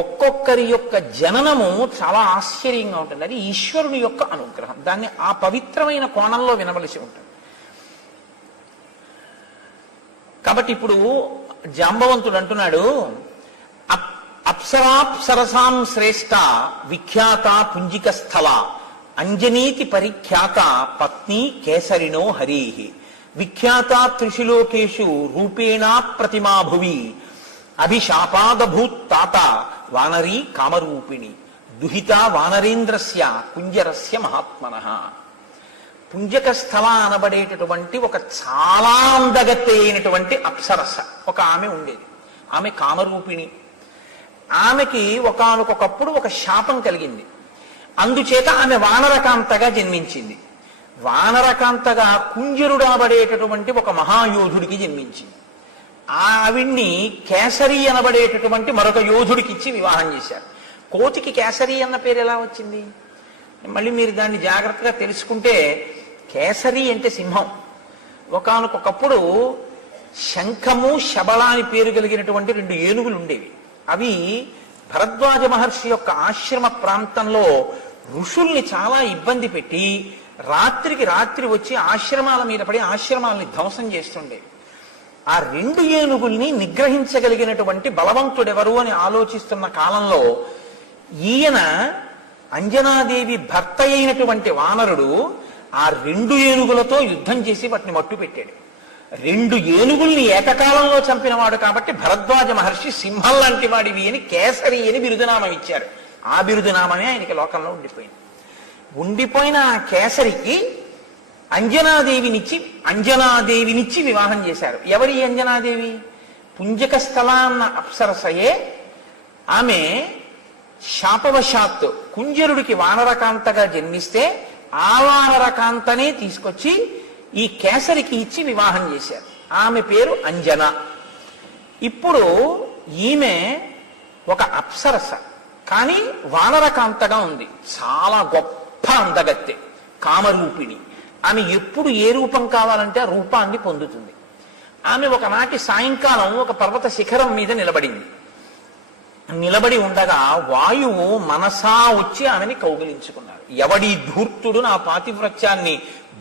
ఒక్కొక్కరి యొక్క జననము చాలా ఆశ్చర్యంగా ఉంటుంది. అది ఈశ్వరుని యొక్క అనుగ్రహం. దాన్ని ఆ పవిత్రమైన కోణంలో వినవలసి ఉంటుంది. కాబట్టి ఇప్పుడు జాంబవంతుడు అంటున్నాడు, అప్సరాప్సరసాం శ్రేష్ఠ విఖ్యాత పుంజిక స్థల అంజనీతి పరిఖ్యాత పత్ని కేసరిణో హరీహి విఖ్యాత త్రిశిలోకేషు రూపేణా ప్రతిమా భువి అభిశాపాదభూత్ తాత వానరీ కామరూపిణి దుహిత వానరేంద్రస్య కుంజరస్య మహాత్మనః. పుంజక స్థల అనబడేటటువంటి ఒక చాలా అందగత్తె అయినటువంటి అప్సరస ఒక ఆమె ఉండేది. ఆమె కామరూపిణి. ఆమెకి ఒకానొకప్పుడు ఒక శాపం కలిగింది. అందుచేత ఆమె వానరకాంతగా జన్మించింది. వానరకాంతగా కుంజరుడనబడేటటువంటి ఒక మహాయోధుడికి జన్మించింది. ఆవిడ్ని కేసరి అనబడేటటువంటి మరొక యోధుడికి ఇచ్చి వివాహం చేశారు. కోతికి కేసరి అన్న పేరు ఎలా వచ్చింది? మళ్ళీ మీరు దాన్ని జాగ్రత్తగా తెలుసుకుంటే, కేసరి అంటే సింహం. ఒకానొకప్పుడు శంఖము శబళ అని పేరు కలిగినటువంటి 2 ఏనుగులు ఉండేవి. అవి భరద్వాజ మహర్షి యొక్క ఆశ్రమ ప్రాంతంలో ఋషుల్ని చాలా ఇబ్బంది పెట్టి రాత్రికి రాత్రి వచ్చి ఆశ్రమాల మీద పడి ఆశ్రమాలని ధ్వంసం చేస్తుండేవి. ఆ 2 ఏనుగుల్ని నిగ్రహించగలిగినటువంటి బలవంతుడెవరు అని ఆలోచిస్తున్న కాలంలో ఈయన అంజనాదేవి భర్త అయినటువంటి వానరుడు ఆ 2 ఏనుగులతో యుద్ధం చేసి వాటిని మట్టు పెట్టాడు. 2 ఏనుగుల్ని ఏకకాలంలో చంపినవాడు కాబట్టి భరద్వాజ మహర్షి సింహం లాంటి వాడివి అని కేసరి అని బిరుదునామం ఇచ్చారు. ఆ బిరుదునామమే ఆయనకి లోకంలో ఉండిపోయింది. ఉండిపోయిన ఆ కేసరికి అంజనాదేవినిచ్చి వివాహం చేశారు. ఎవరి అంజనాదేవి? పుంజక స్థల అన్న అప్సరసయే. ఆమె శాపవశాత్తు కుంజరుడికి వానరకాంతగా జన్మిస్తే ఆ వానరకాంతనే తీసుకొచ్చి ఈ కేసరికి ఇచ్చి వివాహం చేశారు. ఆమె పేరు అంజన. ఇప్పుడు ఈమె ఒక అప్సరస, కానీ వానరకాంతగా ఉంది. చాలా గొప్ప అందగత్తె, కామరూపిణి. ఆమె ఎప్పుడు ఏ రూపం కావాలంటే ఆ రూపాన్ని పొందుతుంది. ఆమె ఒకనాటి సాయంకాలం ఒక పర్వత శిఖరం మీద నిలబడి ఉండగా వాయువు మనసా వచ్చి ఆమెని కౌగిలించుకున్నాడు. ఎవడి ధూర్తుడు నా పాతివ్రత్యాన్ని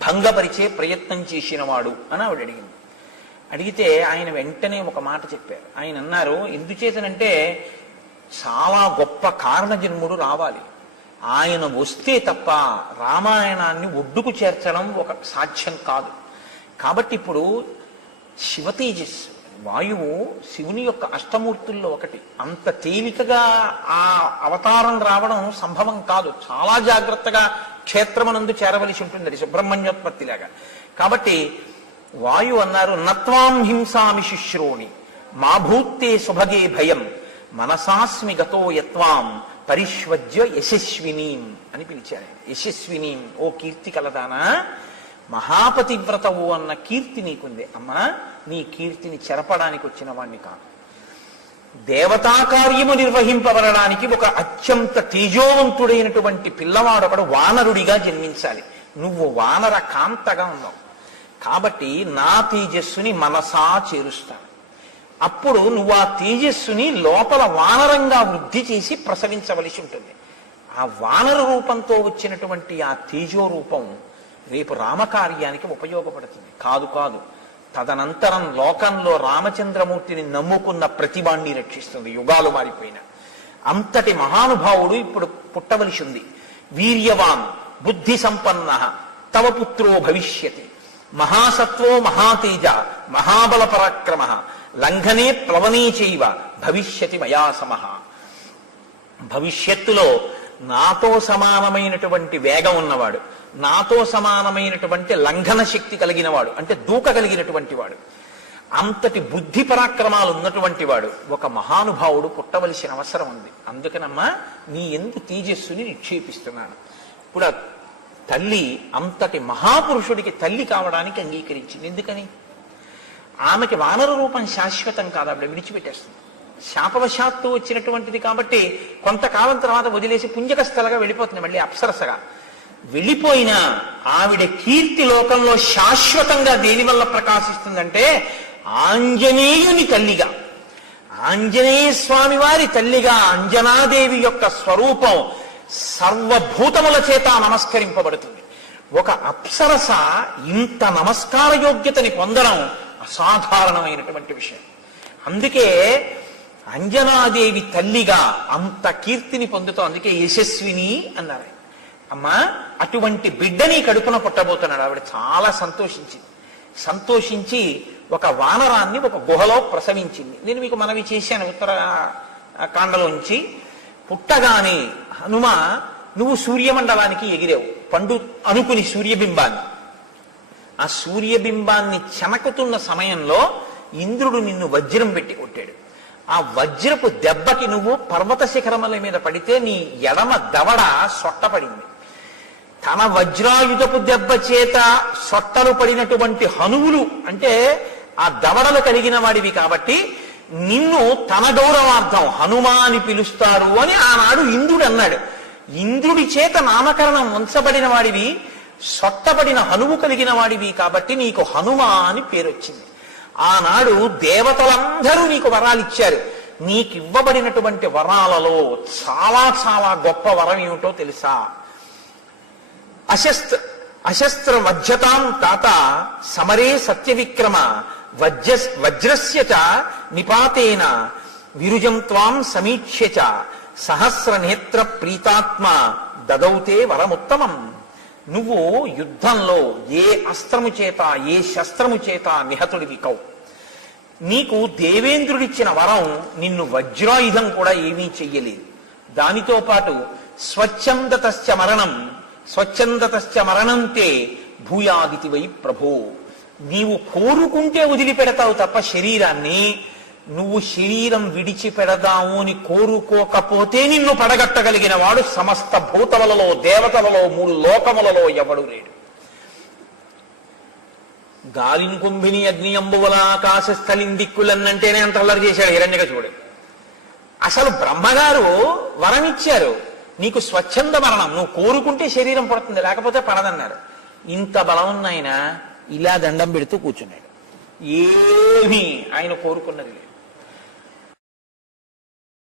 భంగపరిచే ప్రయత్నం చేసినవాడు అని ఆవిడ అడిగింది. అడిగితే ఆయన వెంటనే ఒక మాట చెప్పారు. ఆయన అన్నారు, ఎందుచేతనంటే చాలా గొప్ప కారణజన్ముడు రావాలి. ఆయన వస్తే తప్ప రామాయణాన్ని ఒడ్డుకు చేర్చడం ఒక సాధ్యం కాదు. కాబట్టి ఇప్పుడు శివతేజస్సు, వాయువు శివుని యొక్క అష్టమూర్తుల్లో ఒకటి. అంత తేలికగా ఆ అవతారం రావడం సంభవం కాదు. చాలా జాగ్రత్తగా క్షేత్రమనందు చేరవలసి ఉంటుంది. అది సుబ్రహ్మణ్యోత్పత్తిలాగా. కాబట్టి వాయు అన్నారు, నత్వాం హింసామి శుశ్రోణి మా భూత్తే సుభగే భయం మనసాస్మి గతో యత్వాం పరిష్వజ్య యశస్వినీం అని పిలిచారు. యశస్వినీం, ఓ కీర్తి కలదానా, మహాపతివ్రతవు అన్న కీర్తి నీకుంది. అమ్మా, నీ కీర్తిని చెరపడానికి వచ్చిన వాణ్ణి కాదు. దేవతా కార్యము నిర్వహింపబడడానికి ఒక అత్యంత తేజోవంతుడైనటువంటి పిల్లవాడొకడు వానరుడిగా జన్మించాలి. నువ్వు వానర కాంతగా ఉన్నావు కాబట్టి నా తేజస్సుని మనసా చేరుస్తాను. అప్పుడు నువ్వు ఆ తేజస్సుని లోపల వానరంగా వృద్ధి చేసి ప్రసవించవలసి ఉంటుంది. ఆ వానర రూపంతో వచ్చినటువంటి ఆ తేజో రూపం రేపు రామకార్యానికి ఉపయోగపడుతుంది. కాదు, తదనంతరం లోకంలో రామచంద్రమూర్తిని నమ్ముకున్న ప్రతివాణ్ణి రక్షిస్తుంది. యుగాలు మారిపోయిన అంతటి మహానుభావుడు ఇప్పుడు పుట్టవలసి ఉంది. వీర్యవాన్ బుద్ధి సంపన్న తవ పుత్రో భవిష్యతి మహాసత్వో మహాతేజ మహాబల పరాక్రమ లంఘనే ప్లవనే చైవ భవిష్యతి మయా సమః. భవిష్యత్తులో నాతో సమానమైనటువంటి వేగం ఉన్నవాడు, నాతో సమానమైనటువంటి లంఘన శక్తి కలిగిన వాడు, అంటే దూకగలిగినటువంటి వాడు, అంతటి బుద్ధి పరాక్రమాలు ఉన్నటువంటి వాడు ఒక మహానుభావుడు పుట్టవలసిన అవసరం ఉంది. అందుకనమ్మా నీ యందు తేజస్సుని నిక్షేపిస్తున్నాను. ఇప్పుడు తల్లి అంతటి మహాపురుషుడికి తల్లి కావడానికి అంగీకరించింది. ఎందుకని? ఆమెకి వానర రూపం శాశ్వతం కాదు, ఆవిడ విడిచిపెట్టేస్తుంది. శాపవశాత్తు వచ్చినటువంటిది కాబట్టి కొంతకాలం తర్వాత వదిలేసి పుంజక స్థలగా వెళ్ళిపోతుంది. మళ్ళీ అప్సరసగా వెళ్ళిపోయినా ఆవిడ కీర్తి లోకంలో శాశ్వతంగా దేని వల్ల ప్రకాశిస్తుందంటే ఆంజనేయుని తల్లిగా. ఆంజనేయ స్వామి వారి తల్లిగా అంజనాదేవి యొక్క స్వరూపం సర్వభూతముల చేత నమస్కరింపబడుతుంది. ఒక అప్సరస ఇంత నమస్కార యోగ్యతని పొందడం అసాధారణమైనటువంటి విషయం. అందుకే అంజనాదేవి తల్లిగా అంత కీర్తిని పొందుతాం. అందుకే యశస్విని అన్నారు. అమ్మా, అటువంటి బిడ్డని కడుపున పుట్టబోతున్నాడు. ఆవిడ చాలా సంతోషించి ఒక వానరాన్ని ఒక గుహలో ప్రసవించింది. నేను మీకు మనవి చేశాను ఉత్తర కాండలోంచి. పుట్టగానే హనుమ, నువ్వు సూర్యమండలానికి ఎగిరావు పండు అనుకుని సూర్యబింబాన్ని. ఆ సూర్యబింబాన్ని చెనకుతున్న సమయంలో ఇంద్రుడు నిన్ను వజ్రం పెట్టి కొట్టాడు. ఆ వజ్రపు దెబ్బకి నువ్వు పర్వత శిఖరముల మీద పడితే నీ ఎడమ దవడ సొట్టపడింది. తన వజ్రాయుధపు దెబ్బ చేత సొట్టలు పడినటువంటి హనువులు అంటే ఆ దవడలు కలిగిన వాడివి కాబట్టి నిన్ను తన గౌరవార్థం హనుమ అని పిలుస్తారు అని ఆనాడు ఇంద్రుడు అన్నాడు. ఇంద్రుడి చేత నామకరణం ఉంచబడిన వాడివి, సొట్టబడిన హనువు కలిగిన వాడివి కాబట్టి నీకు హనుమ అని పేరు వచ్చింది. ఆనాడు దేవతలందరూ నీకు వరాలు ఇచ్చారు. నీకివ్వబడినటువంటి వరాలలో చాలా చాలా గొప్ప వరం ఏమిటో తెలుసా? అశస్త్ర వజ్రతాం తాత సమరే సత్యవిక్రమ వజ్రస్య చ నిపాతేన విరుజం త్వాం సమీక్ష్య చ సహస్ర నేత్ర ప్రీతాత్మ దదౌతే వరముత్తమం. నువ్వు యుద్ధంలో ఏ అస్త్రము చేత ఏ శస్త్రము చేత నిహతుడివి కవు. నీకు దేవేంద్రుడిచ్చిన వరం నిన్ను వజ్రాయుధం కూడా ఏమీ చెయ్యలేదు. దానితో పాటు స్వచ్ఛందతశ్చ మరణంతే భూయాదితి వై ప్రభో. నీవు కోరుకుంటే వదిలిపెడతావు తప్ప శరీరాన్ని, నువ్వు శరీరం విడిచిపెడదాము అని కోరుకోకపోతే నిన్ను పడగట్టగలిగిన వాడు సమస్త భూతములలో, దేవతలలో, 3 లోకములలో ఎవడు లేడు. గాలిని కుంభిని అగ్ని అంబువల ఆకాశ స్థలిందిక్కులన్నంటేనే అంత అల్లరి చేశాడు హిరణ్యకశిపుడు. అసలు బ్రహ్మగారు వరం ఇచ్చారు, నీకు స్వచ్ఛంద మరణం, నువ్వు కోరుకుంటే శరీరం పడుతుంది లేకపోతే పడదన్నారు. ఇంత బలం ఉన్నాయన ఇలా దండం పెడుతూ కూర్చున్నాడు. ఏమీ ఆయన కోరుకున్నది